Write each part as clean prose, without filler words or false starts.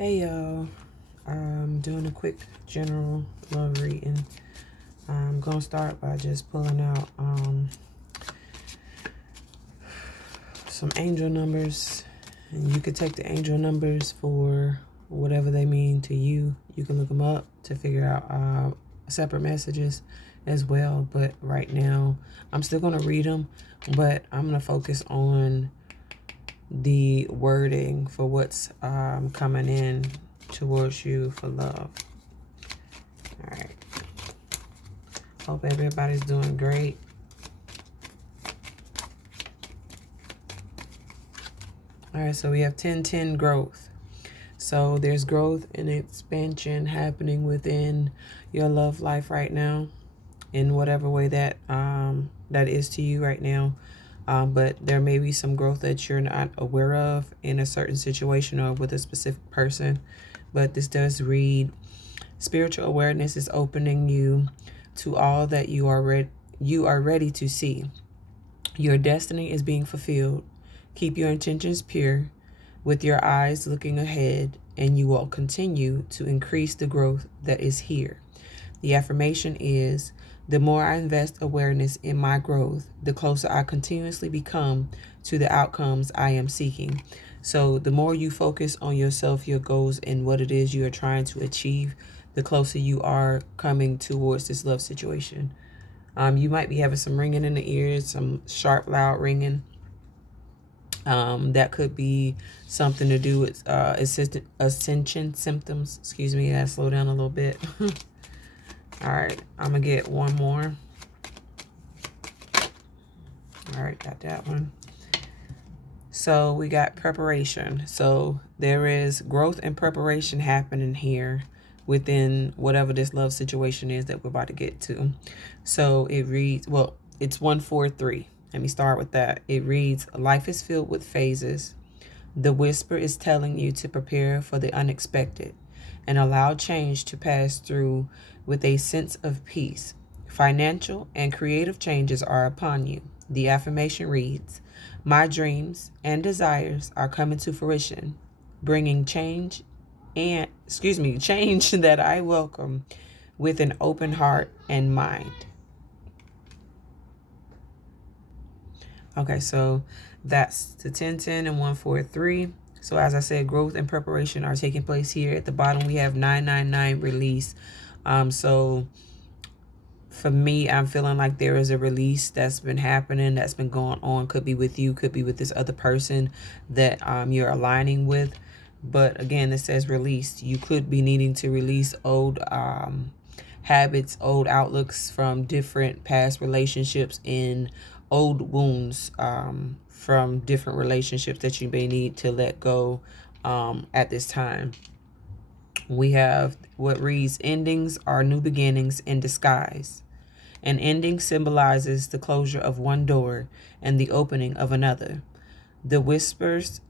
Hey y'all, I'm doing a quick general love reading. I'm gonna start by just pulling out some angel numbers, and you could take the angel numbers for whatever they mean to you. You can look them up to figure out separate messages as well, but right now I'm still gonna read them, but I'm gonna focus on the wording for what's coming in towards you for love. All right. Hope everybody's doing great. All right, so we have 10-10 growth. So there's growth and expansion happening within your love life right now, in whatever way that that is to you right now. But there may be some growth that you're not aware of in a certain situation or with a specific person. But this does read, spiritual awareness is opening you to all that you are ready to see. Your destiny is being fulfilled. Keep your intentions pure, with your eyes looking ahead, and you will continue to increase the growth that is here. The affirmation is, the more I invest awareness in my growth, the closer I continuously become to the outcomes I am seeking. So the more you focus on yourself, your goals, and what it is you are trying to achieve, the closer you are coming towards this love situation. You might be having some ringing in the ears, some sharp, loud ringing. That could be something to do with ascension symptoms. Excuse me, I slow down a little bit. All right, I'm going to get one more. All right, got that one. So we got preparation. So there is growth and preparation happening here within whatever this love situation is that we're about to get to. So it reads, well, it's 143. Let me start with that. It reads, life is filled with phases. The whisper is telling you to prepare for the unexpected and allow change to pass through with a sense of peace. Financial and creative changes are upon you. The affirmation reads, my dreams and desires are coming to fruition, bringing change that I welcome with an open heart and mind. Okay, so that's the 1010 and 143. So as I said, growth and preparation are taking place here. At the bottom, we have 999 release. So for me, I'm feeling like there is a release that's been happening, that's been going on. Could be with you, could be with this other person that you're aligning with. But again, it says release. You could be needing to release old habits, old outlooks from different past relationships, in old wounds from different relationships that you may need to let go at this time. We have what reads, endings are new beginnings in disguise. An ending symbolizes the closure of one door and the opening of another. The whispers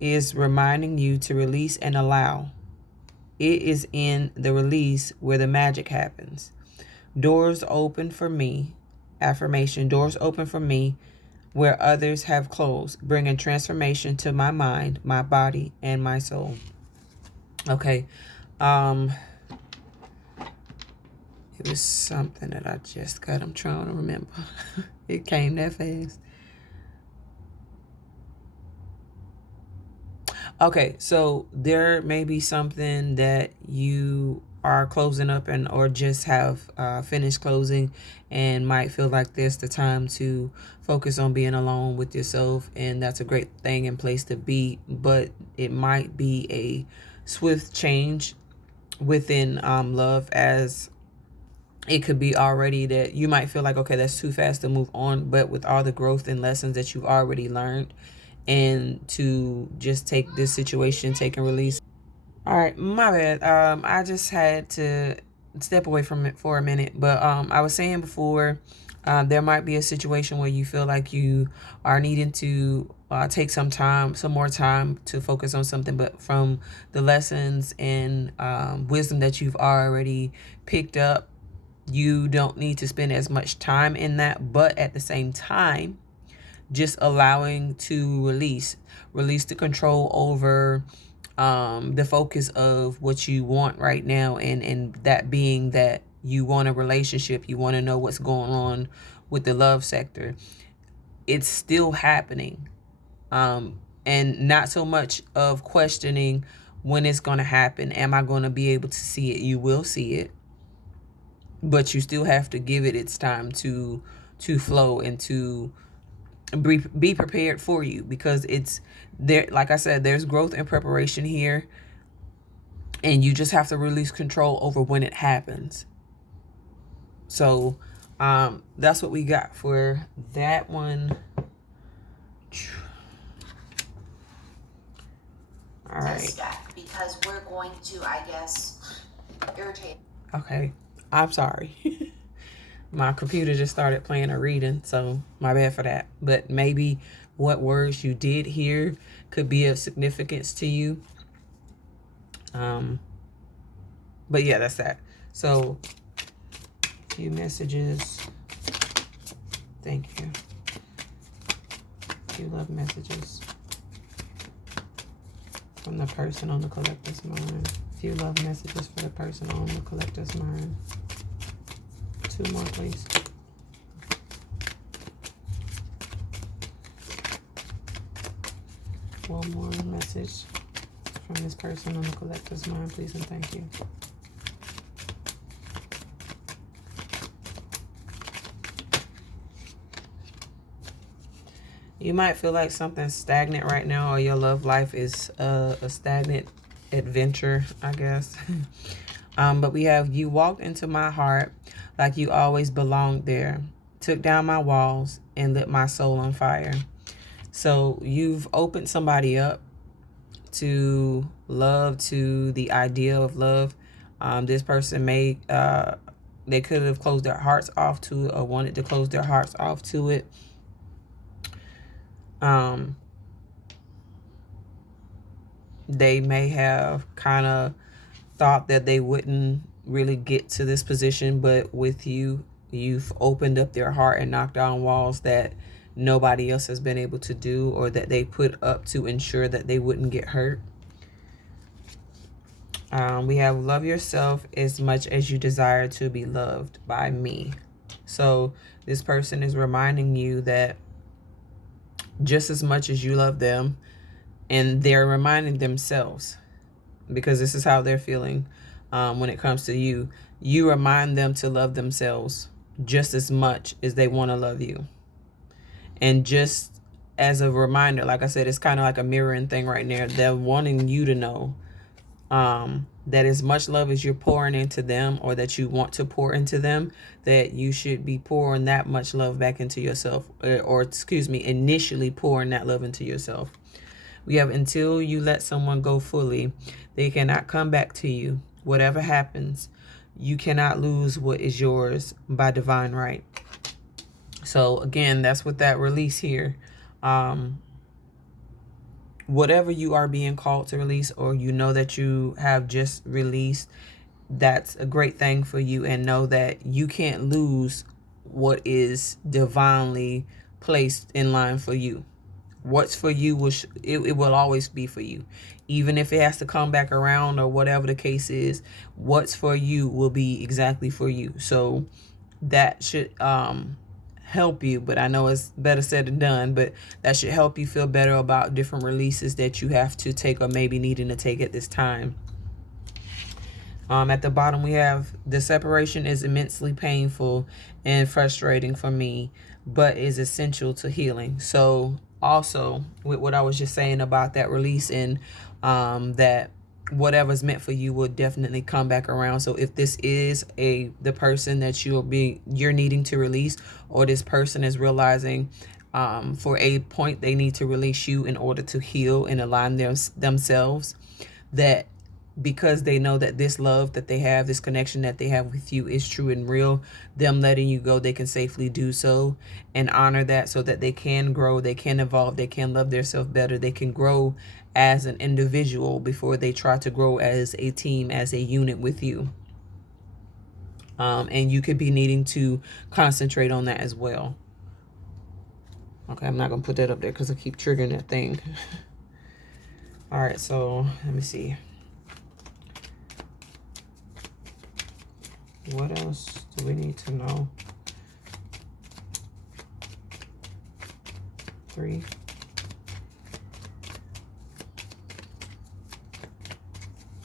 is reminding you to release and allow. It is in the release where the magic happens. Doors open for me. Affirmation, doors open for me where others have closed, bringing transformation to my mind, my body, and my soul. Okay. It was something that I just got. I'm trying to remember. It came that fast. Okay, so there may be something that you are closing up and or just have finished closing, and might feel like this the time to focus on being alone with yourself, and that's a great thing and place to be. But it might be a swift change within love, as it could be already that you might feel like, okay, that's too fast to move on. But with all the growth and lessons that you've already learned, and to just take this situation, take and release. All right, my bad. I just had to step away from it for a minute. But I was saying before, there might be a situation where you feel like you are needing to take some more time to focus on something. But from the lessons and wisdom that you've already picked up, you don't need to spend as much time in that. But at the same time, just allowing to release the control over the focus of what you want right now, and that being that you want a relationship, you want to know what's going on with the love sector. It's still happening. And not so much of questioning when it's going to happen. Am I going to be able to see it? You will see it, but you still have to give it its time to flow and to be prepared for you, because it's there. Like I said, there's growth and preparation here, and you just have to release control over when it happens. So that's what we got for that one. All right. Because we're going to, I guess, irritate. Okay. I'm sorry. My computer just started playing a reading, so my bad for that. But maybe what words you did hear could be of significance to you. But yeah, that's that. So, few messages. Thank you. Few love messages from the person on the collector's mind. Few love messages for the person on the collector's mind. 2 more, please. One more message from this person on the collector's mind, please, and thank you. You might feel like something's stagnant right now, or your love life is a stagnant adventure, I guess. But we have, you walked into my heart like you always belonged there, took down my walls and lit my soul on fire. So you've opened somebody up to love, to the idea of love. This person may, they could have closed their hearts off to it, or wanted to close their hearts off to it. They may have kind of thought that they wouldn't really get to this position, but with you, you've opened up their heart and knocked down walls that nobody else has been able to do, or that they put up to ensure that they wouldn't get hurt. We have love yourself as much as you desire to be loved by me. So this person is reminding you that just as much as you love them, and they're reminding themselves, because this is how they're feeling when it comes to you. You remind them to love themselves just as much as they want to love you. And just as a reminder, like I said, it's kind of like a mirroring thing right there. They're wanting you to know that as much love as you're pouring into them, or that you want to pour into them, that you should be pouring that much love back into yourself, or excuse me, initially pouring that love into yourself. We have, until you let someone go fully, they cannot come back to you. Whatever happens, you cannot lose what is yours by divine right. So again, that's what that release here. Whatever you are being called to release, or you know that you have just released, that's a great thing for you. And know that you can't lose what is divinely placed in line for you. What's for you, it will always be for you. Even if it has to come back around, or whatever the case is, what's for you will be exactly for you. So that should help you. But I know it's better said than done, but that should help you feel better about different releases that you have to take, or maybe needing to take at this time. At the bottom, we have, the separation is immensely painful and frustrating for me, but is essential to healing. So also, with what I was just saying about that release, and that whatever's meant for you will definitely come back around. So if this is the person that you're needing to release, or this person is realizing for a point they need to release you in order to heal and align themselves, that because they know that this love that they have, this connection that they have with you is true and real, them letting you go, they can safely do so and honor that, so that they can grow, they can evolve, they can love themselves better, they can grow as an individual before they try to grow as a team, as a unit with you. And you could be needing to concentrate on that as well. Okay, I'm not going to put that up there because I keep triggering that thing. All right, so let me see. What else do we need to know? 3.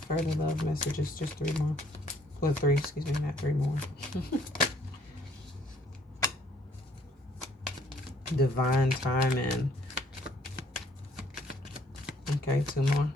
Further love messages, just 3 more. Well, 3, excuse me, not 3 more. Divine timing. Okay, 2 more.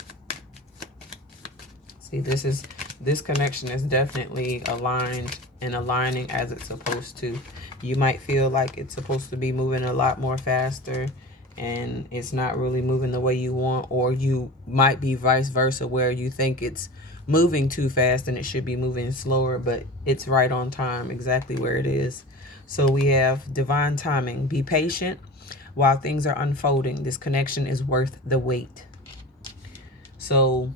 See, this connection is definitely aligned and aligning as it's supposed to. You might feel like it's supposed to be moving a lot more faster and it's not really moving the way you want, or you might be vice versa where you think it's moving too fast and it should be moving slower, but it's right on time, exactly where it is. So we have divine timing. Be patient while things are unfolding. This connection is worth the wait. So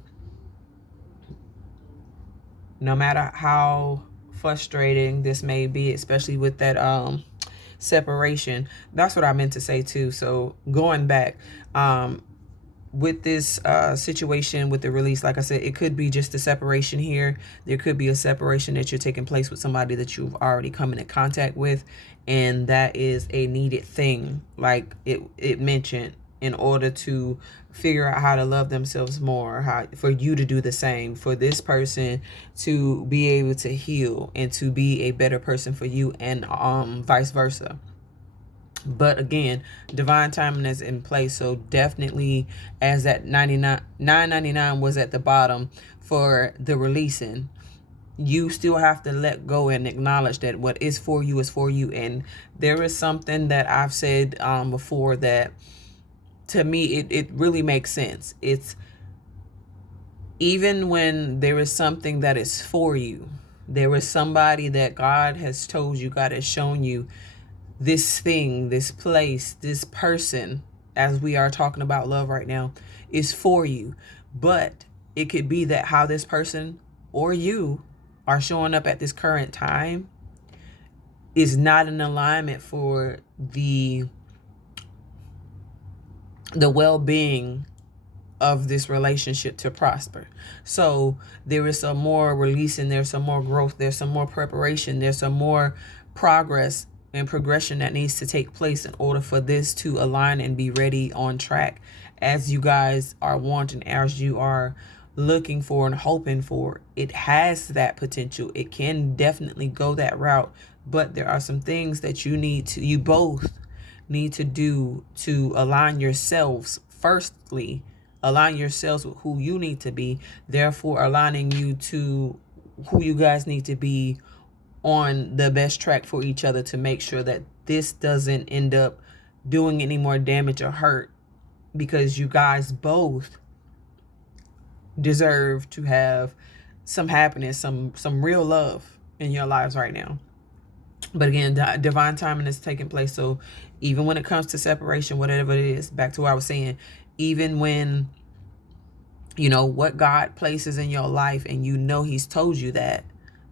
no matter how frustrating this may be, especially with that separation, that's what I meant to say too. So going back, with this situation with the release, like I said, it could be just a separation here. There could be a separation that you're taking place with somebody that you've already come into contact with, and that is a needed thing, like it mentioned, in order to figure out how to love themselves more, how for you to do the same, for this person to be able to heal and to be a better person for you, and vice versa. But again, divine timing is in place. So definitely, as that $9.99 was at the bottom for the releasing, you still have to let go and acknowledge that what is for you is for you. And there is something that I've said before that to me, it really makes sense. It's even when there is something that is for you, there is somebody that God has told you, God has shown you, this thing, this place, this person, as we are talking about love right now, is for you. But it could be that how this person or you are showing up at this current time is not in alignment for the well-being of this relationship to prosper. So there is some more releasing, there's some more growth, there's some more preparation, there's some more progress and progression that needs to take place in order for this to align and be ready on track as you guys are wanting, as you are looking for and hoping for. It has that potential. It can definitely go that route, but there are some things that you both need to do to align yourselves. Firstly, align yourselves with who you need to be, therefore aligning you to who you guys need to be on the best track for each other, to make sure that this doesn't end up doing any more damage or hurt, because you guys both deserve to have some happiness, some real love in your lives right now. But again, divine timing is taking place. So even when it comes to separation, whatever it is, back to what I was saying, even when what God places in your life and he's told you that,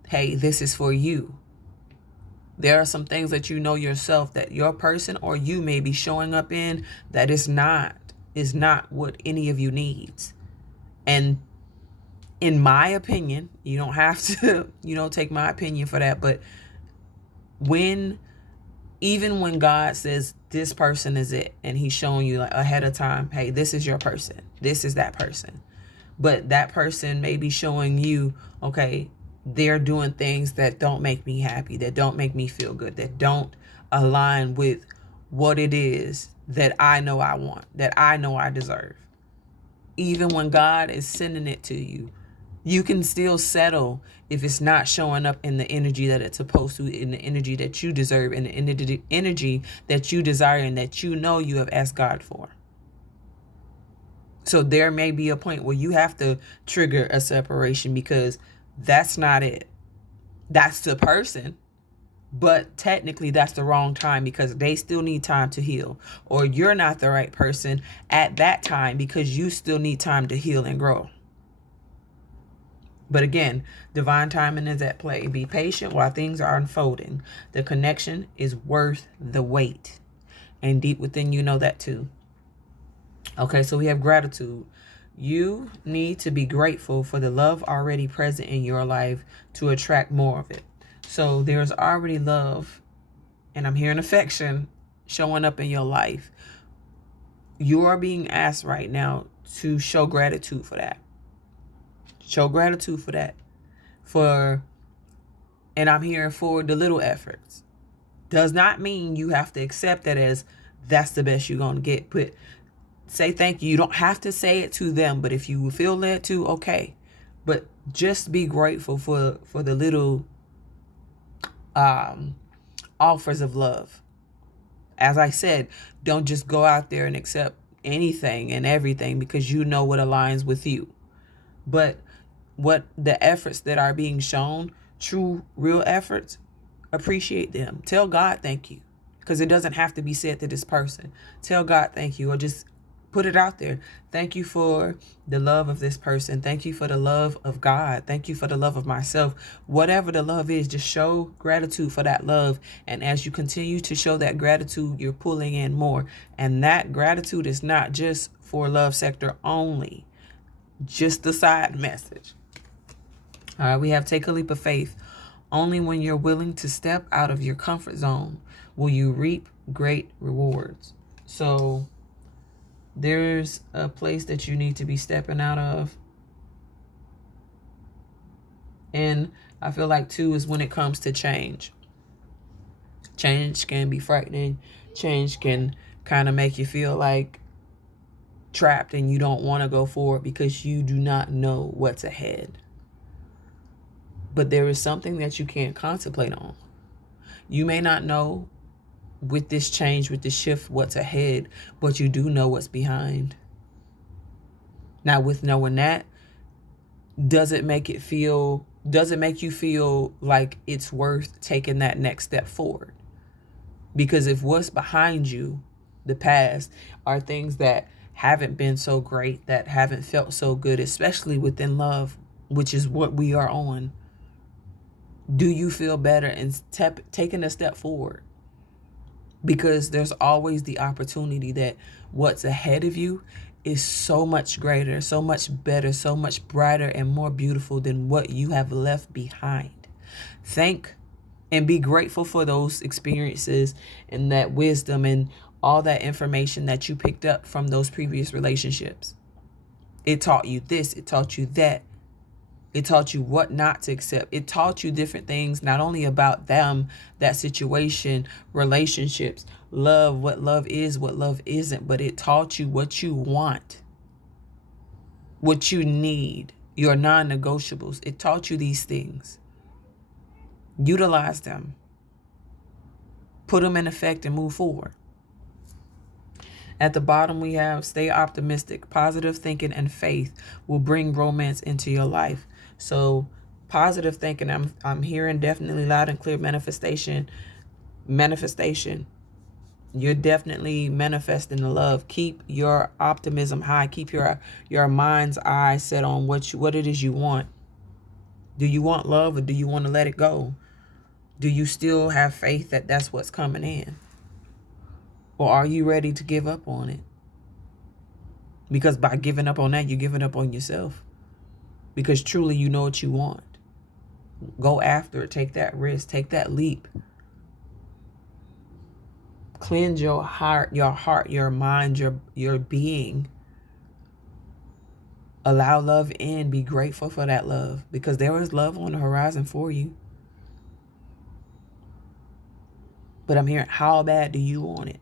hey, this is for you. There are some things that yourself that your person or you may be showing up in that is not what any of you needs. And in my opinion, you don't have to, take my opinion for that. But even when God says this person is it, and he's showing you like ahead of time, hey, this is your person, this is that person. But that person may be showing you, okay, they're doing things that don't make me happy, that don't make me feel good, that don't align with what it is that I know I want, that I know I deserve. Even when God is sending it to you, you can still settle if it's not showing up in the energy that it's supposed to, in the energy that you deserve, in the energy that you desire and that you have asked God for. So there may be a point where you have to trigger a separation, because that's not it. That's the person, but technically that's the wrong time, because they still need time to heal, or you're not the right person at that time because you still need time to heal and grow. But again, divine timing is at play. Be patient while things are unfolding. The connection is worth the wait. And deep within, that too. Okay, so we have gratitude. You need to be grateful for the love already present in your life to attract more of it. So there's already love, and I'm hearing affection showing up in your life. You are being asked right now to show gratitude for that. Show gratitude for that. And I'm here for the little efforts. Does not mean you have to accept that as that's the best you're going to get. But say thank you. You don't have to say it to them, but if you feel led to, okay. But just be grateful for the little offers of love. As I said, don't just go out there and accept anything and everything because you know what aligns with you. But what the efforts that are being shown, true, real efforts, appreciate them. Tell God thank you, because it doesn't have to be said to this person. Tell God thank you, or just put it out there. Thank you for the love of this person. Thank you for the love of God. Thank you for the love of myself. Whatever the love is, just show gratitude for that love. And as you continue to show that gratitude, you're pulling in more. And that gratitude is not just for love sector only, just the side message. All right, we have take a leap of faith. Only when you're willing to step out of your comfort zone will you reap great rewards. So there's a place that you need to be stepping out of. And I feel like too is when it comes to change. Change can be frightening. Change can kind of make you feel like trapped and you don't want to go forward because you do not know what's ahead. But there is something that you can't contemplate on. You may not know with this change, with this shift, what's ahead, but you do know what's behind. Now, with knowing that, does it make you feel like it's worth taking that next step forward? Because if what's behind you, the past, are things that haven't been so great, that haven't felt so good, especially within love, which is what we are on, do you feel better in taking a step forward? Because there's always the opportunity that what's ahead of you is so much greater, so much better, so much brighter and more beautiful than what you have left behind. Thank and be grateful for those experiences and that wisdom and all that information that you picked up from those previous relationships. It taught you this, it taught you that. It taught you what not to accept. It taught you different things, not only about them, that situation, relationships, love, what love is, what love isn't, but it taught you what you want, what you need, your non-negotiables. It taught you these things. Utilize them. Put them in effect and move forward. At the bottom, we have stay optimistic. Positive thinking and faith will bring romance into your life. So positive thinking, I'm hearing definitely loud and clear manifestation. You're definitely manifesting the love. Keep your optimism high. Keep your mind's eye set on what it is you want. Do you want love, or do you want to let it go? Do you still have faith that that's what's coming in? Or are you ready to give up on it? Because by giving up on that, you're giving up on yourself. Because truly you know what you want. Go after it. Take that risk. Take that leap. Cleanse your heart, your mind, your being. Allow love in. Be grateful for that love. Because there is love on the horizon for you. But I'm hearing, how bad do you want it?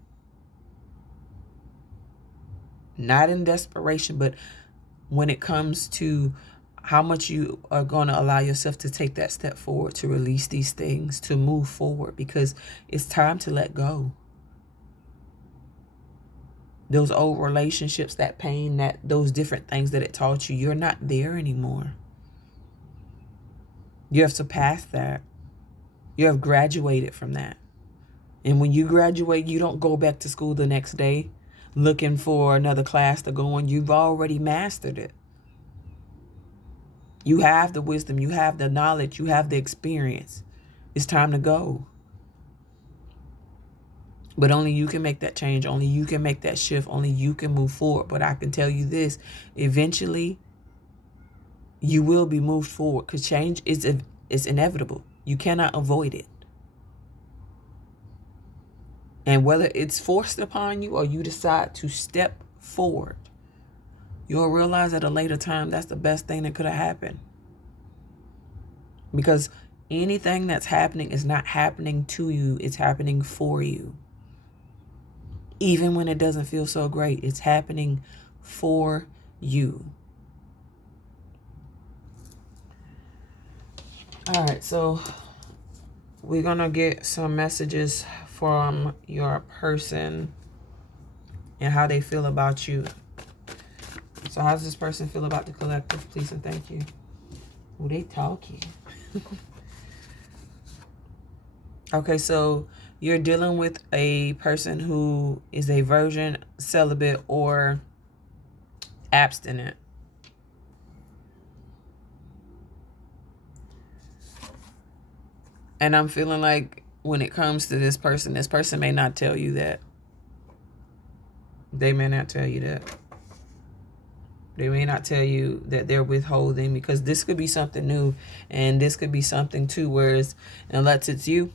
Not in desperation, but when it comes to how much you are going to allow yourself to take that step forward, to release these things, to move forward, because it's time to let go. Those old relationships, that pain, those different things that it taught you, you're not there anymore. You have surpassed that. You have graduated from that. And when you graduate, you don't go back to school the next day looking for another class to go on. You've already mastered it. You have the wisdom, you have the knowledge, you have the experience. It's time to go. But only you can make that change. Only you can make that shift. Only you can move forward. But I can tell you this, eventually you will be moved forward, because change is inevitable. You cannot avoid it. And whether it's forced upon you or you decide to step forward, you'll realize at a later time that's the best thing that could have happened. Because anything that's happening is not happening to you, it's happening for you. Even when it doesn't feel so great, it's happening for you. All right, so we're going to get some messages from your person and how they feel about you. So how does this person feel about the collective? Please and thank you. Oh, they talking. Okay, so you're dealing with a person who is a virgin, celibate, or abstinent. And I'm feeling like when it comes to this person may not tell you that. They may not tell you that. They may not tell you that they're withholding, because this could be something new, and this could be something too, whereas unless it's you,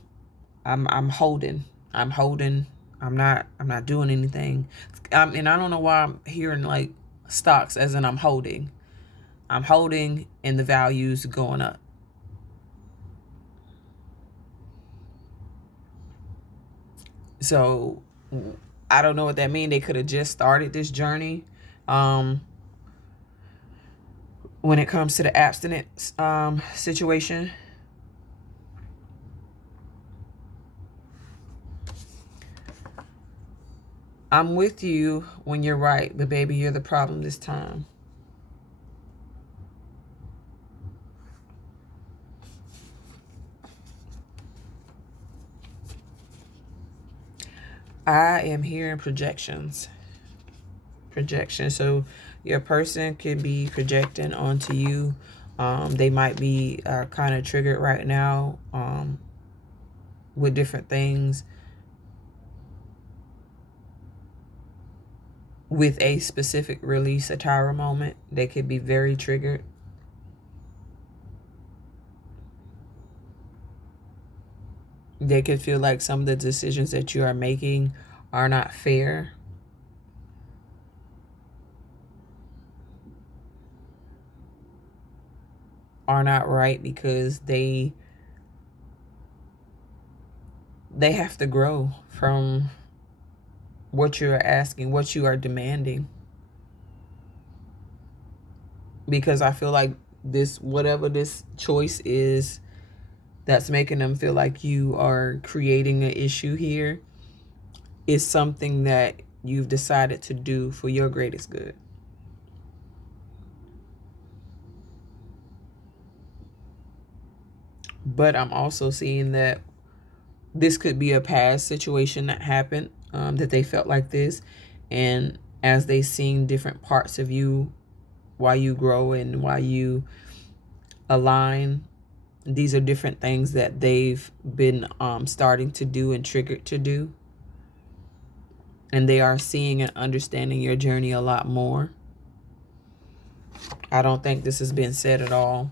I'm holding. I'm holding. I'm not doing anything. And I don't know why I'm hearing like stocks as in I'm holding. I'm holding and the value's going up. So I don't know what that means. They could have just started this journey. When it comes to the abstinence situation. I'm with you when you're right, but baby, you're the problem this time. I am hearing projections. So your person could be projecting onto you. They might be kind of triggered right now with different things. With a specific release, a Tyra moment, they could be very triggered. They could feel like some of the decisions that you are making are not fair. Are not right, because they have to grow from what you are asking, what you are demanding. Because I feel like this, whatever this choice is that's making them feel like you are creating an issue here, is something that you've decided to do for your greatest good. But I'm also seeing that this could be a past situation that happened, that they felt like this. And as they seen different parts of you while you grow and while you align, these are different things that they've been starting to do and triggered to do. And they are seeing and understanding your journey a lot more. I don't think this has been said at all.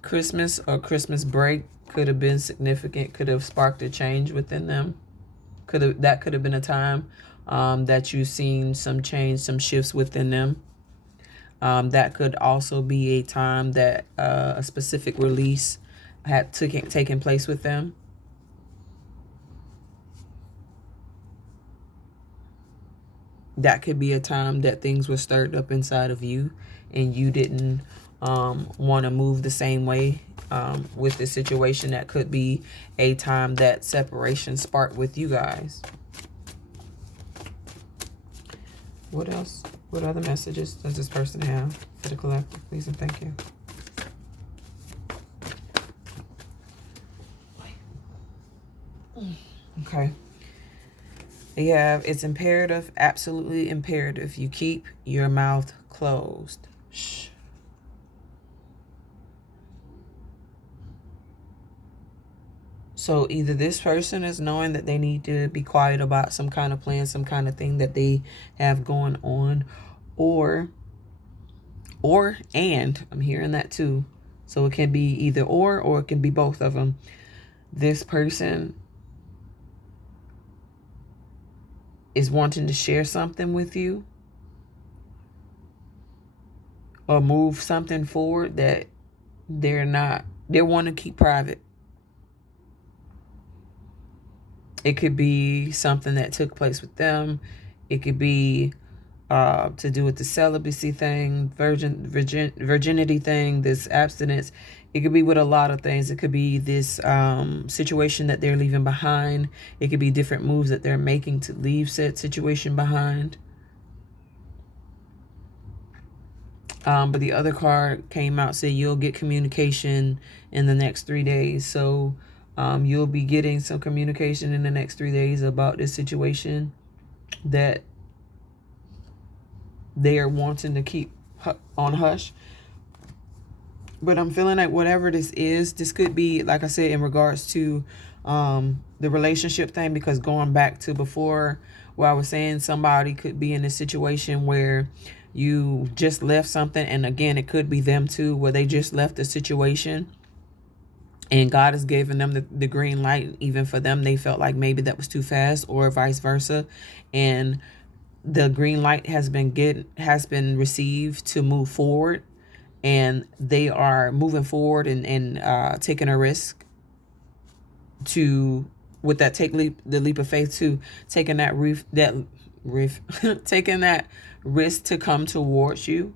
Christmas or Christmas break could have been significant, could have sparked a change within them. That could have been a time that you've seen some change, some shifts within them. That could also be a time that a specific release had taken place with them. That could be a time that things were stirred up inside of you and you didn't want to move the same way with the situation. That could be a time that separation sparked with you guys. What else? What other messages does this person have for the collective? Please and thank you. Okay. They have, it's imperative, absolutely imperative, you keep your mouth closed. Shh. So either this person is knowing that they need to be quiet about some kind of plan, some kind of thing that they have going on, or and I'm hearing that too. So it can be either or it can be both of them. This person is wanting to share something with you or move something forward that they want to keep private. It could be something that took place with them. It could be to do with the celibacy thing, virginity thing, this abstinence. It could be with a lot of things. It could be this situation that they're leaving behind. It could be different moves that they're making to leave said situation behind. But the other card came out, said you'll get communication in the next 3 days. So you'll be getting some communication in the next 3 days about this situation that they are wanting to keep on hush. But I'm feeling like whatever this is, this could be, like I said, in regards to the relationship thing, because going back to before where I was saying somebody could be in a situation where you just left something, and again, it could be them too, where they just left a situation and God has given them the green light. Even for them, they felt like maybe that was too fast, or vice versa, and the green light has been received to move forward, and they are moving forward and taking a risk to with that the leap of faith, to taking that taking that risk to come towards you,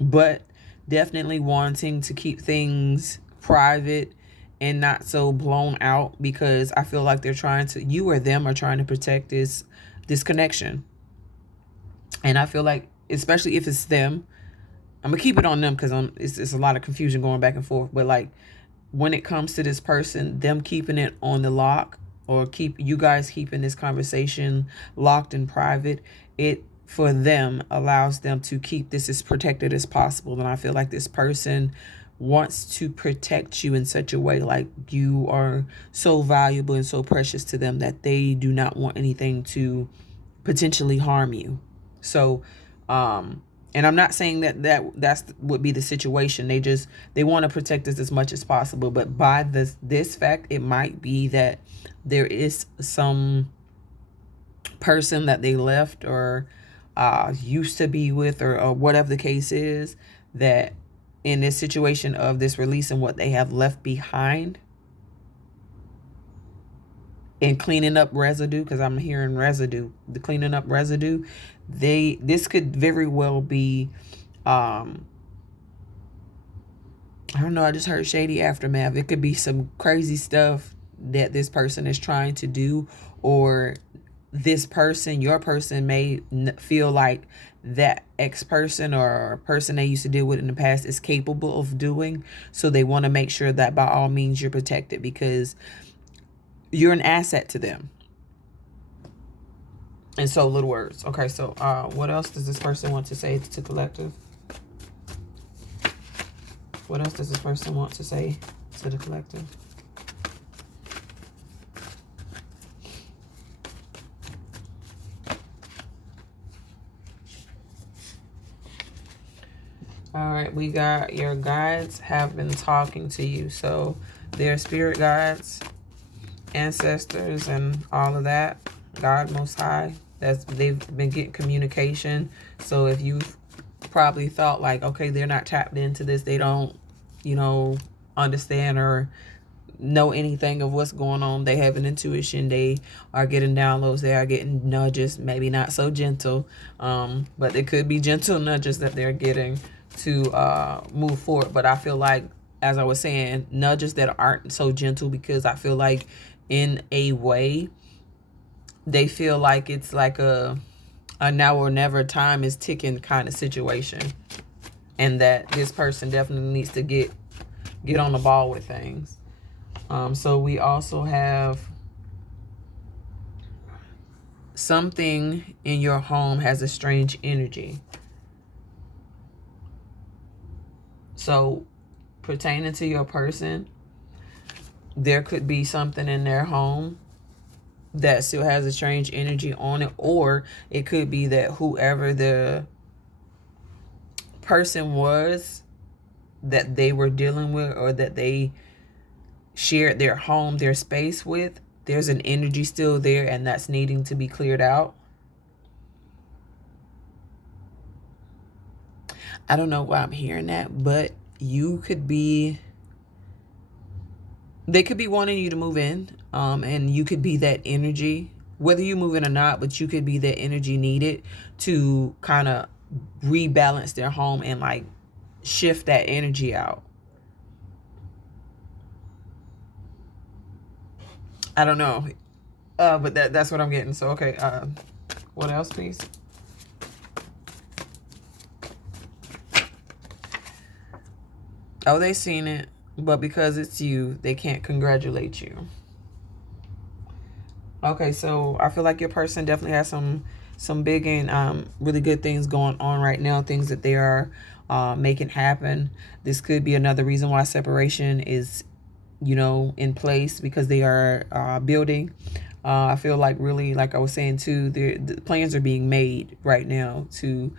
but definitely wanting to keep things private and not so blown out, because I feel like you or them are trying to protect this connection. And I feel like, especially if it's them, I'm gonna keep it on them because it's a lot of confusion going back and forth. But like, when it comes to this person, them keeping it on the lock, or you guys keeping this conversation locked in private, it for them allows them to keep this as protected as possible. And I feel like this person wants to protect you in such a way, like you are so valuable and so precious to them, that they do not want anything to potentially harm you. So and I'm not saying that's would be the situation. They want to protect us as much as possible. But by this fact, it might be that there is some person that they left or used to be with, or whatever the case is, that in this situation of this release and what they have left behind, and cleaning up residue, because I'm hearing residue, the cleaning up residue, this could very well be I don't know, I just heard shady aftermath. It could be some crazy stuff that this person is trying to do, or your person may feel like that ex-person or person they used to deal with in the past is capable of doing. So they want to make sure that by all means you're protected, because you're an asset to them. And so, little words. Okay, so what else does this person want to say to collective? What else does this person want to say to the collective? All right, we got your guides have been talking to you. So their spirit guides, ancestors, and all of that. God Most High, they've been getting communication. So if you probably thought like, okay, they're not tapped into this, they don't, understand or know anything of what's going on, they have an intuition, they are getting downloads, they are getting nudges, maybe not so gentle, but it could be gentle nudges that they're getting to move forward. But I feel like, as I was saying, nudges that aren't so gentle, because I feel like in a way they feel like it's like a now or never, time is ticking kind of situation, and that this person definitely needs to get on the ball with things. So we also have something in your home has a strange energy. So pertaining to your person, there could be something in their home that still has a strange energy on it, or it could be that whoever the person was that they were dealing with, or that they shared their home, their space with, there's an energy still there, and that's needing to be cleared out. I don't know why I'm hearing that, but they could be wanting you to move in, and you could be that energy, whether you move in or not, but you could be that energy needed to kind of rebalance their home and like shift that energy out. I don't know, but that's what I'm getting. So okay, what else, please? Oh, they seen it, but because it's you, they can't congratulate you. Okay, so I feel like your person definitely has some big and really good things going on right now, things that they are making happen. This could be another reason why separation is, in place, because they are building. I feel like, really, like I was saying too, the plans are being made right now to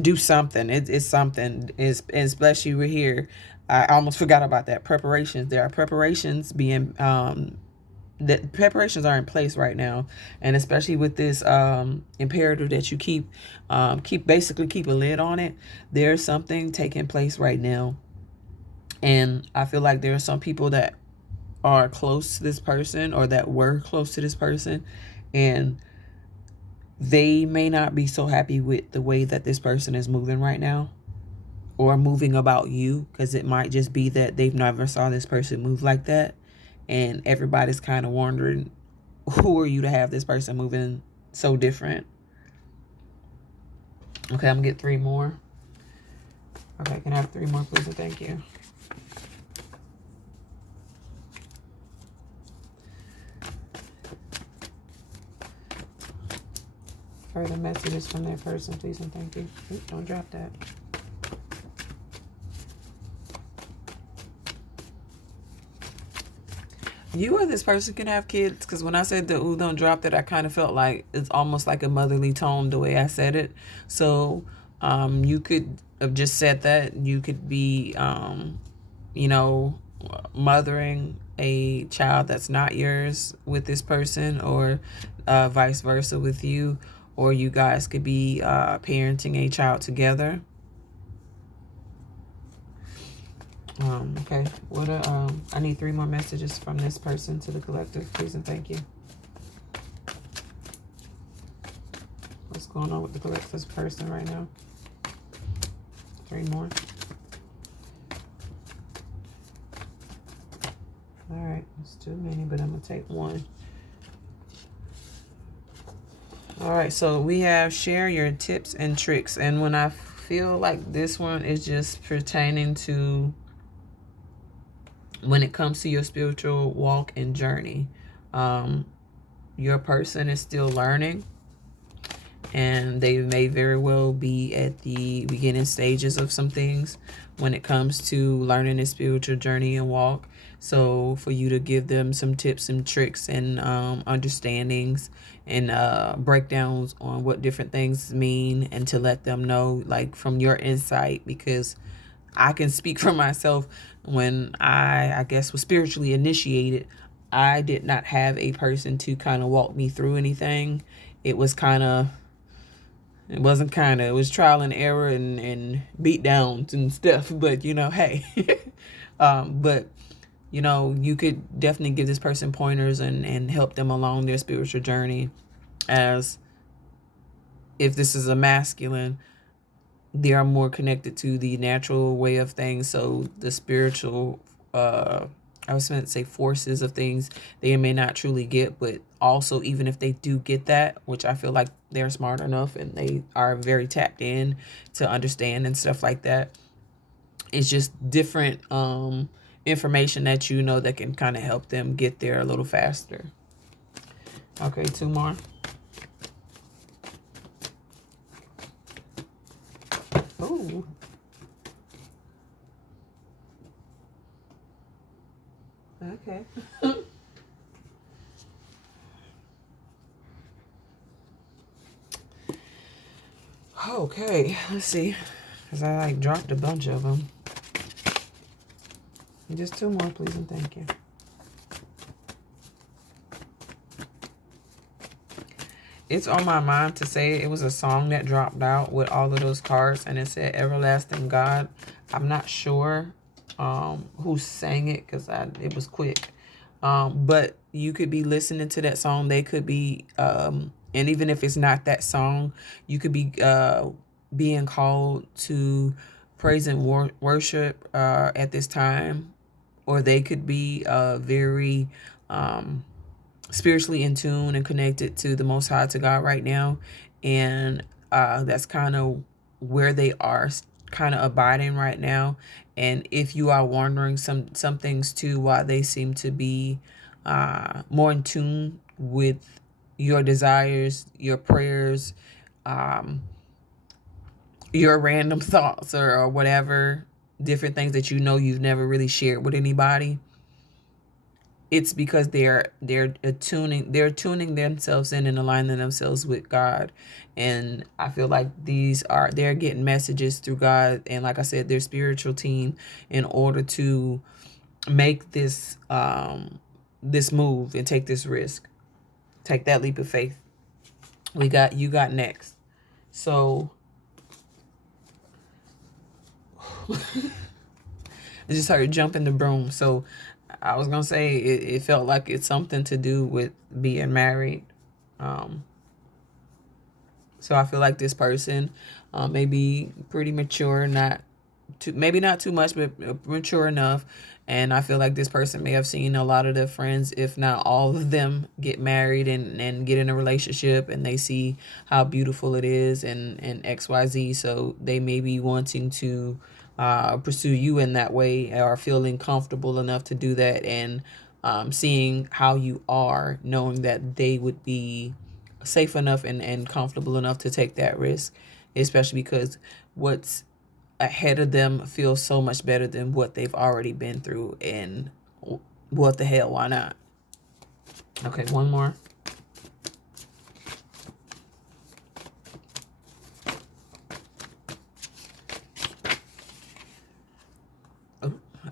do something. It's something. Especially we're here. I almost forgot about that. Preparations. There are preparations being the preparations are in place right now, and especially with this imperative that you keep a lid on it. There's something taking place right now, and I feel like there are some people that are close to this person, or that were close to this person, and they may not be so happy with the way that this person is moving right now, or moving about you, because it might just be that they've never saw this person move like that, and everybody's kind of wondering, who are you to have this person moving so different? Okay, I'm gonna get 3 more. Okay, can I have 3 more, please? And thank you. Further messages from that person, please, and thank you. Oops, don't drop that. You or this person can have kids, because when I said the ooh, don't drop that, I kind of felt like it's almost like a motherly tone the way I said it. So you could have just said that. You could be, mothering a child that's not yours with this person, or vice versa with you, or you guys could be parenting a child together. Okay, I need 3 more messages from this person to the collective, please, and thank you. What's going on with the collective's person right now? 3 more. All right, it's too many, but I'm gonna take 1. All right, so we have share your tips and tricks, and when I feel like this one is just pertaining to when it comes to your spiritual walk and journey. Your person is still learning, and they may very well be at the beginning stages of some things when it comes to learning a spiritual journey and walk. So for you to give them some tips and tricks and understandings and breakdowns on what different things mean, and to let them know, like, from your insight, because I can speak for myself. When I guess was spiritually initiated, I did not have a person to kind of walk me through anything. It was it was trial and error and beat downs and stuff. But hey, but you could definitely give this person pointers and help them along their spiritual journey. As if this is a masculine, they are more connected to the natural way of things. So the spiritual, I was meant to say forces of things, they may not truly get, but also, even if they do get that, which I feel like they're smart enough and they are very tapped in to understand and stuff like that, it's just different information that that can kind of help them get there a little faster. Okay, 2 more. Ooh. Okay. Okay, let's see. Because I like dropped a bunch of them. Just two more, please and thank you. It's on my mind to say it was a song that dropped out with all of those cards, and it said Everlasting God. I'm not sure who sang it because it was quick. But you could be listening to that song. They could be, and even if it's not that song, you could be being called to praise and worship at this time, or they could be very spiritually in tune and connected to the Most High, to God right now. And that's kind of where they are kind of abiding right now. And if you are wondering some things too, why they seem to be more in tune with your desires, your prayers, your random thoughts, or whatever, different things that you know you've never really shared with anybody, it's because they're tuning themselves in and aligning themselves with God. And I feel like they're getting messages through God, and like I said, their spiritual team, in order to make this this move and take this risk, take that leap of faith. You got next. So I just heard jump in the broom. So I was gonna say it felt like it's something to do with being married. So I feel like this person may be pretty mature, maybe not too much, but mature enough. And I feel like this person may have seen a lot of their friends, if not all of them, get married and get in a relationship, and they see how beautiful it is and XYZ. So they may be wanting to pursue you in that way, or feeling comfortable enough to do that, and seeing how you are, knowing that they would be safe enough and comfortable enough to take that risk, especially because what's ahead of them feels so much better than what they've already been through. And what the hell, why not? Okay, one more.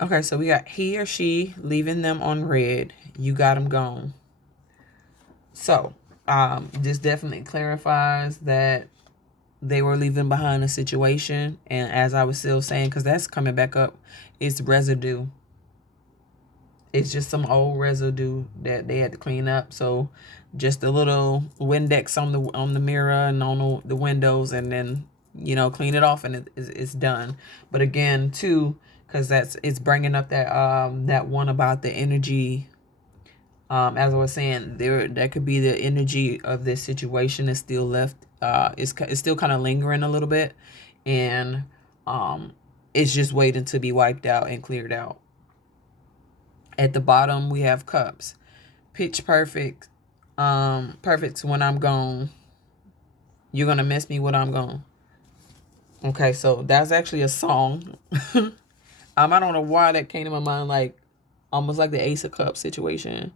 Okay, so we got he or she leaving them on red. You got them gone. So this definitely clarifies that they were leaving behind a situation. And as I was still saying, because that's coming back up, it's residue. It's just some old residue that they had to clean up. So just a little Windex on the mirror and on the windows, and then clean it off, and it's done. But again, too, because it's bringing up that one about the energy. As I was saying, that could be the energy of this situation is still left. It's still kind of lingering a little bit, and it's just waiting to be wiped out and cleared out. At the bottom, we have cups. Pitch perfect. Perfect when I'm gone. You're gonna miss me when I'm gone. Okay, so that's actually a song. I don't know why that came to my mind, like almost like the Ace of Cups situation.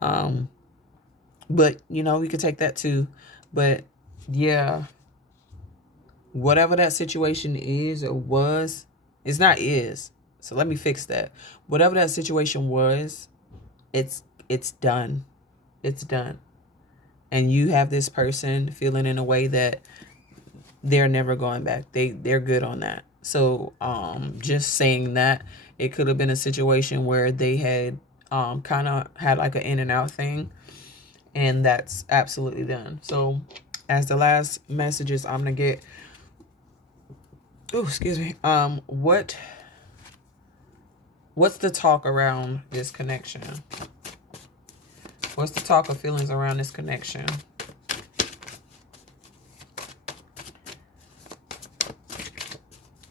But we could take that too. But yeah, whatever that situation is or was, it's not is. So let me fix that. Whatever that situation was, it's done. It's done. And you have this person feeling in a way that they're never going back. They're good on that. So just saying that, it could have been a situation where they had kind of had like an in and out thing, and that's absolutely done. So as the last messages I'm gonna get, excuse me, what's the talk around this connection? What's the talk of feelings around this connection?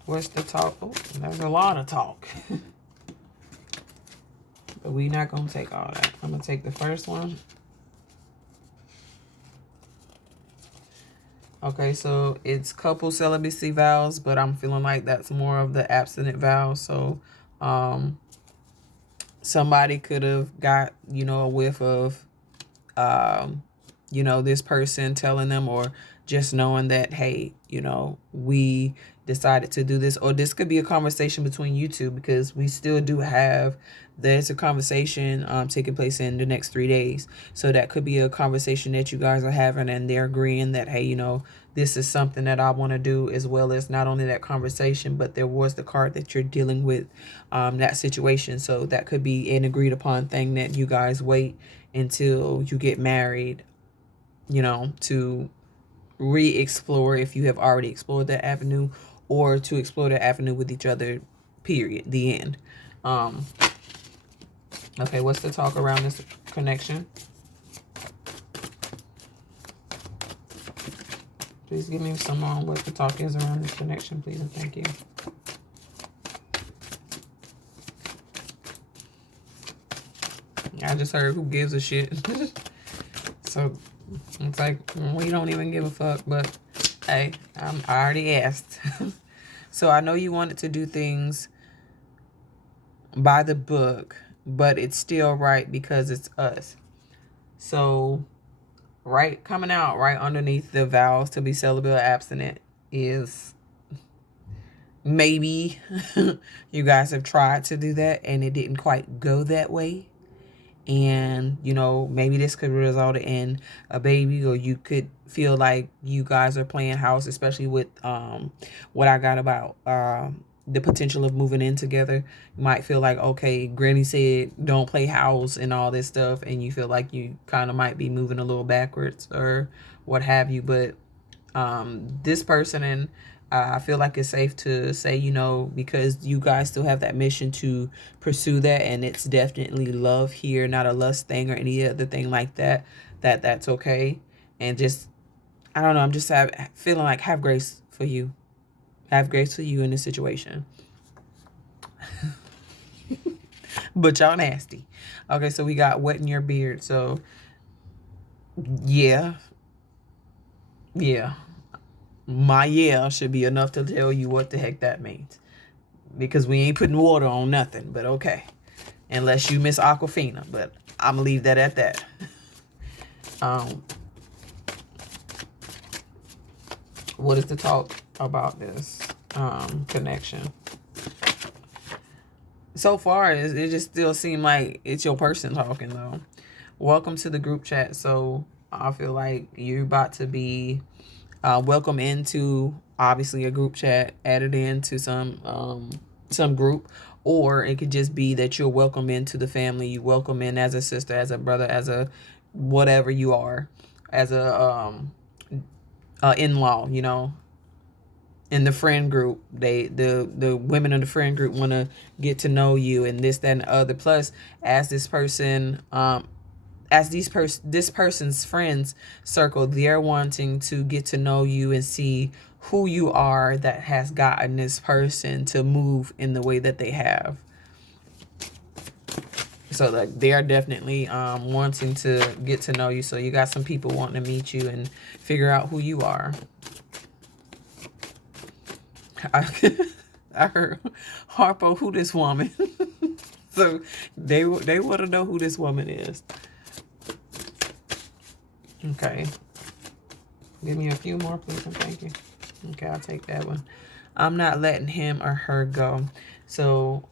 What's the talk? Oh, there's a lot of talk. But we're not going to take all that. I'm going to take the first one. Okay, so it's couple celibacy vows, but I'm feeling like that's more of the abstinent vows. So somebody could have got, a whiff of, this person telling them, or just knowing that, hey, we decided to do this. Or this could be a conversation between you two, because we still do have, there's a conversation taking place in the next 3 days. So that could be a conversation that you guys are having, and they're agreeing that, hey, this is something that I want to do, as well as not only that conversation, but there was the card that you're dealing with, that situation. So that could be an agreed upon thing that you guys wait until you get married, to re-explore, if you have already explored that avenue, or to explore that avenue with each other, period, the end. Okay, what's the talk around this connection? Please give me some on what the talk is around this connection, please, and thank you. I just heard who gives a shit. So it's like, we don't even give a fuck, but hey, I already asked. So I know you wanted to do things by the book, but it's still right because it's us. So coming out right underneath the vows to be celibate or abstinent is, maybe you guys have tried to do that and it didn't quite go that way. And, maybe this could result in a baby, or you could feel like you guys are playing house, especially with what I got about the potential of moving in together. You might feel like, okay, Granny said don't play house and all this stuff, and you feel like you kind of might be moving a little backwards or what have you. But this person, and I feel like it's safe to say, because you guys still have that mission to pursue that, and it's definitely love here, not a lust thing or any other thing like that, that's okay. And just, I don't know, I'm just feeling like have grace for you. Have grace for you in this situation. But y'all nasty. Okay, so we got wetting your beard. So, yeah. My should be enough to tell you what the heck that means. Because we ain't putting water on nothing, but okay. Unless you miss Aquafina, but I'm going to leave that at that. What is the talk about this connection? So far, it just still seems like it's your person talking, though. Welcome to the group chat. So I feel like you're about to be welcome into, obviously, a group chat, added into some group, or it could just be that you're welcome into the family. You welcome in as a sister, as a brother, as a whatever you are, as a in-law, in the friend group. The women in the friend group want to get to know you, and this, that, and the other. Plus, as this person as this person's friends circle, they're wanting to get to know you and see who you are that has gotten this person to move in the way that they have. So like they are definitely wanting to get to know you. So you got some people wanting to meet you and figure out who you are. I heard Harpo, who this woman? So they want to know who this woman is. Okay. Give me a few more, please, and thank you. Okay, I'll take that one. I'm not letting him or her go. So,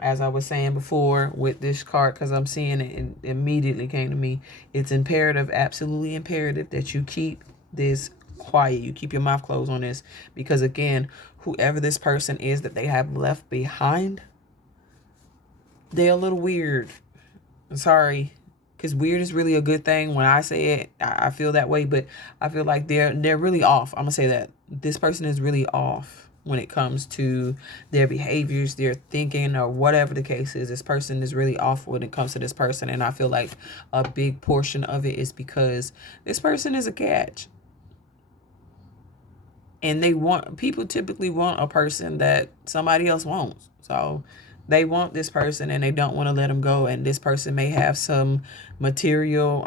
as I was saying before with this card, because I'm seeing it immediately came to me, it's imperative, absolutely imperative, that you keep this quiet. You keep your mouth closed on this. Because, again, whoever this person is that they have left behind, they're a little weird. I'm sorry. Because weird is really a good thing. When I say it, I feel that way. But I feel like they're really off. I'm going to say that. This person is really off when it comes to their behaviors, their thinking, or whatever the case is. This person is really off when it comes to this person. And I feel like a big portion of it is because this person is a catch. And people typically want a person that somebody else wants. So they want this person and they don't want to let them go. And this person may have some material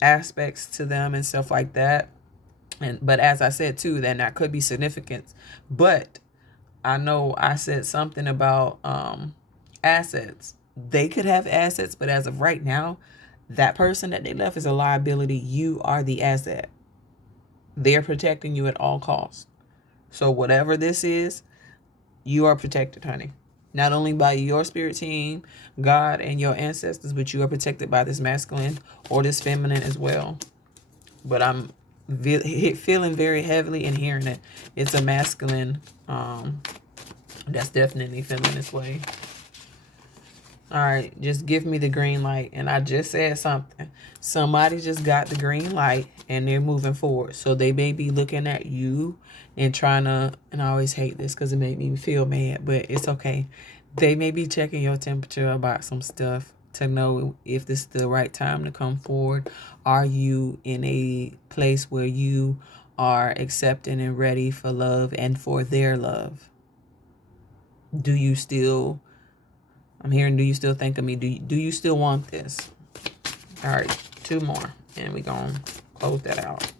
aspects to them and stuff like that. But as I said too, then that could be significant. But I know I said something about assets. they could have assets, but as of right now, that person that they left is a liability. You are the asset. They're protecting you at all costs. So whatever this is, you are protected, honey. Not only by your spirit team, God, and your ancestors, but you are protected by this masculine or this feminine as well. But I'm feeling very heavily and hearing it. It's a masculine that's definitely feeling this way. All right, just give me the green light. And I just said something. Somebody just got the green light and they're moving forward. So they may be looking at you and trying to, and I always hate this because it made me feel mad, but it's okay. They may be checking your temperature about some stuff to know if this is the right time to come forward. Are you in a place where you are accepting and ready for love and for their love? Do you still... I'm hearing, do you still think of me? Do you still want this? All right, 2 more. And we're going to close that out.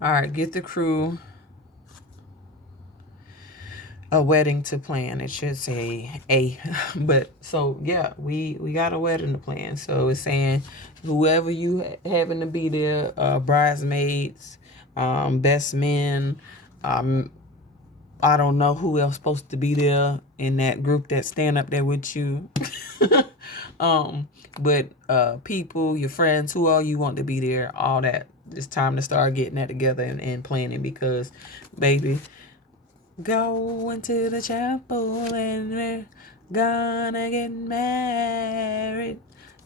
All right, get the crew a wedding to plan. It should say a. But so, yeah, we got a wedding to plan. So it's saying whoever you happen to be there, bridesmaids, best men, I don't know who else supposed to be there in that group that stand up there with you. But people, your friends, who all you want to be there, all that. It's time to start getting that together and planning, because, baby, going to the chapel and we're gonna get married.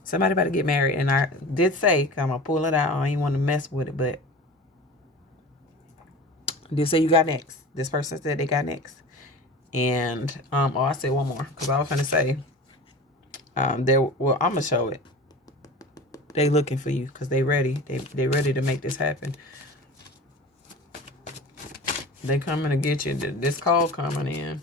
Somebody about to get married, and I did say I'm gonna pull it out. I ain't want to mess with it, but I did say you got next. This person said they got next, and I said one more because I was gonna say I'm gonna show it. They looking for you because they ready. They ready to make this happen. They coming to get you. This call coming in.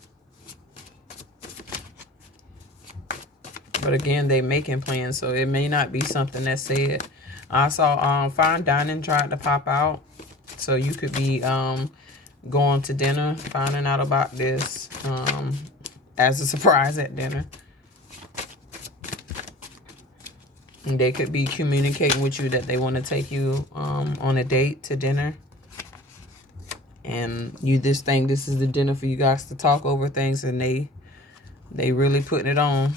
But again, they making plans, so it may not be something that's said. I saw fine dining tried to pop out. So you could be going to dinner, finding out about this as a surprise at dinner. And they could be communicating with you that they want to take you on a date to dinner. And this is the dinner for you guys to talk over things, and they really putting it on.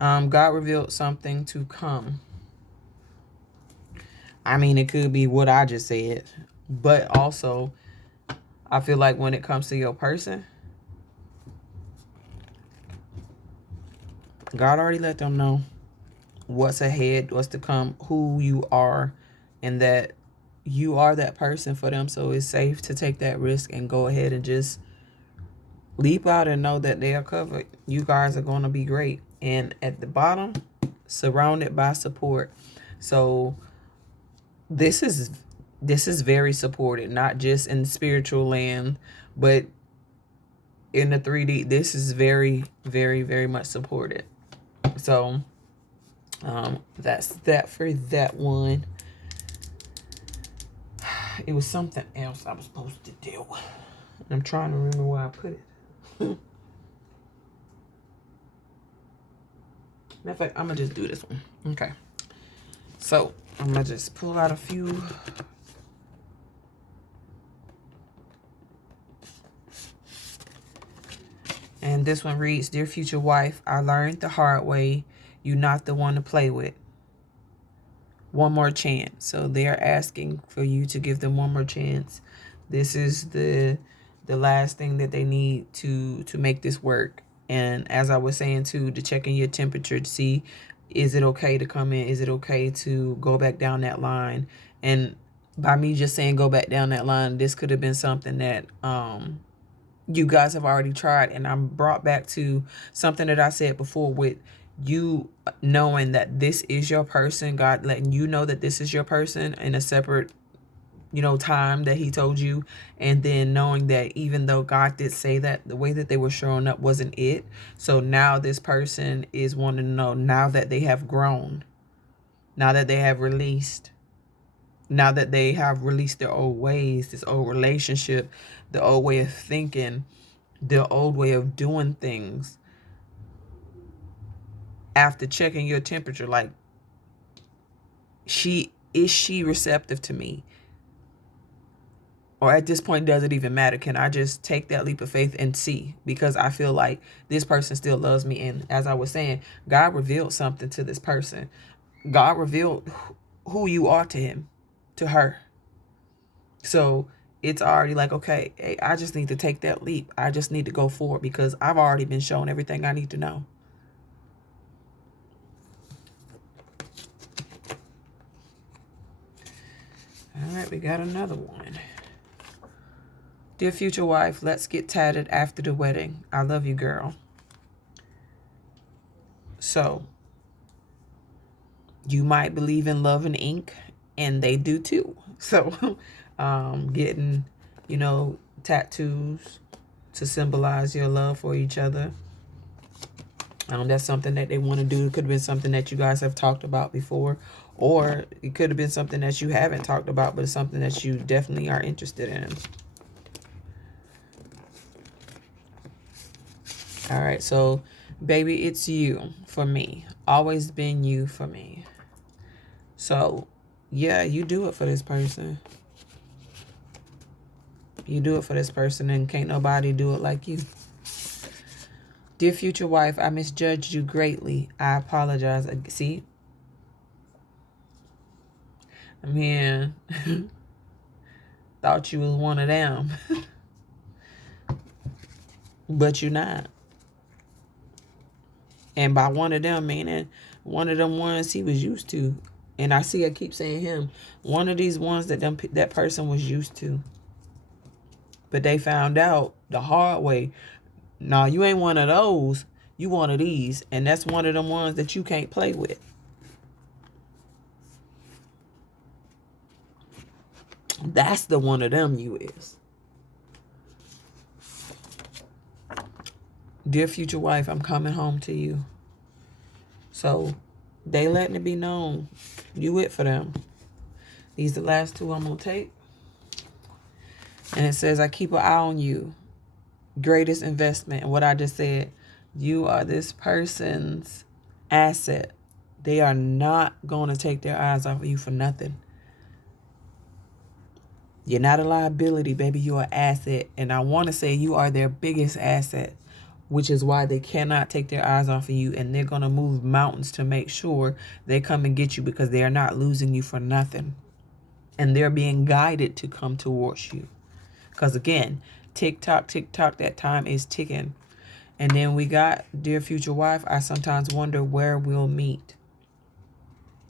God revealed something to come. I mean, it could be what I just said, but also I feel like when it comes to your person, God already let them know what's ahead, what's to come, who you are, and that you are that person for them. So it's safe to take that risk and go ahead and just leap out and know that they are covered. You guys are going to be great. And at the bottom, surrounded by support. So this is very supported, not just in spiritual land, but in the 3D. This is very, very, very much supported. So that's that for that one. It was something else I was supposed to do. I'm trying to remember where I put it. Matter of fact, I'm going to just do this one. Okay. So, I'm going to just pull out a few. And this one reads, Dear future wife, I learned the hard way. You're not the one to play with. One more chance. So they're asking for you to give them one more chance. This is the last thing that they need to make this work. And as I was saying too, to check in your temperature to see, is it okay to come in? Is it okay to go back down that line? And by me just saying go back down that line, this could have been something that you guys have already tried. And I'm brought back to something that I said before with you knowing that this is your person, God letting you know that this is your person in a separate, time that he told you. And then knowing that even though God did say that, the way that they were showing up wasn't it. So now this person is wanting to know, now that they have grown, now that they have released, now that they have released their old ways, this old relationship, the old way of thinking, the old way of doing things, after checking your temperature, like, is she receptive to me? Or at this point, does it even matter? Can I just take that leap of faith and see? Because I feel like this person still loves me. And as I was saying, God revealed something to this person. God revealed who you are to him, to her. So it's already like, okay, hey, I just need to take that leap. I just need to go forward because I've already been shown everything I need to know. All right, we got another one. Dear future wife, let's get tatted after the wedding. I love you, girl. So you might believe in love and ink, and they do too. So getting, tattoos to symbolize your love for each other. That's something that they want to do. It could have been something that you guys have talked about before, or it could have been something that you haven't talked about, but it's something that you definitely are interested in. All right, so baby, it's you for me. Always been you for me. So, yeah, you do it for this person. You do it for this person, and can't nobody do it like you. Dear future wife, I misjudged you greatly. I apologize. See? I'm here. Thought you was one of them. But you're not. And by one of them, meaning one of them ones he was used to. And I keep saying him. One of these ones that person was used to. But they found out the hard way. No, you ain't one of those. You one of these. And that's one of them ones that you can't play with. That's the one of them you is. Dear future wife, I'm coming home to you. So they letting it be known. You it for them. These the last two I'm going to take. And it says, I keep an eye on you. Greatest investment. And what I just said, you are this person's asset. They are not going to take their eyes off of you for nothing. You're not a liability, baby. You're an asset. And I want to say you are their biggest asset, which is why they cannot take their eyes off of you. And they're going to move mountains to make sure they come and get you, because they are not losing you for nothing. And they're being guided to come towards you. Because again, tick tock, that time is ticking. And then we got, dear future wife, I sometimes wonder where we'll meet.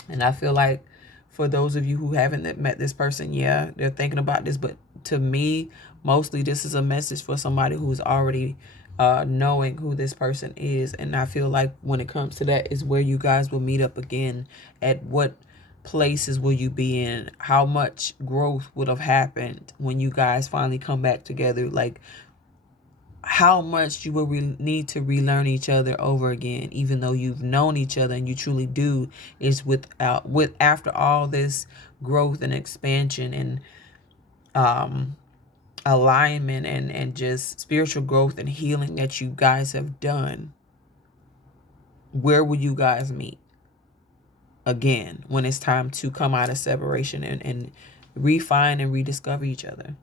And I feel like for those of you who haven't met this person, yeah, they're thinking about this. But to me, mostly this is a message for somebody who's already knowing who this person is. And I feel like when it comes to that is where you guys will meet up again. At what places will you be in? How much growth would have happened when you guys finally come back together? Like, how much you will need to relearn each other over again, even though you've known each other and you truly do, is after all this growth and expansion and alignment and just spiritual growth and healing that you guys have done. Where will you guys meet again when it's time to come out of separation and refine and rediscover each other?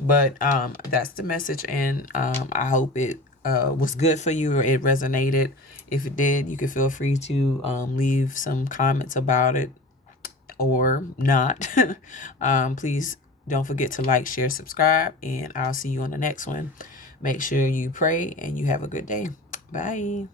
But that's the message, and I hope it was good for you, or it resonated. If it did, you can feel free to leave some comments about it or not. Please don't forget to like, share, subscribe, and I'll see you on the next one. Make sure you pray and you have a good day. Bye.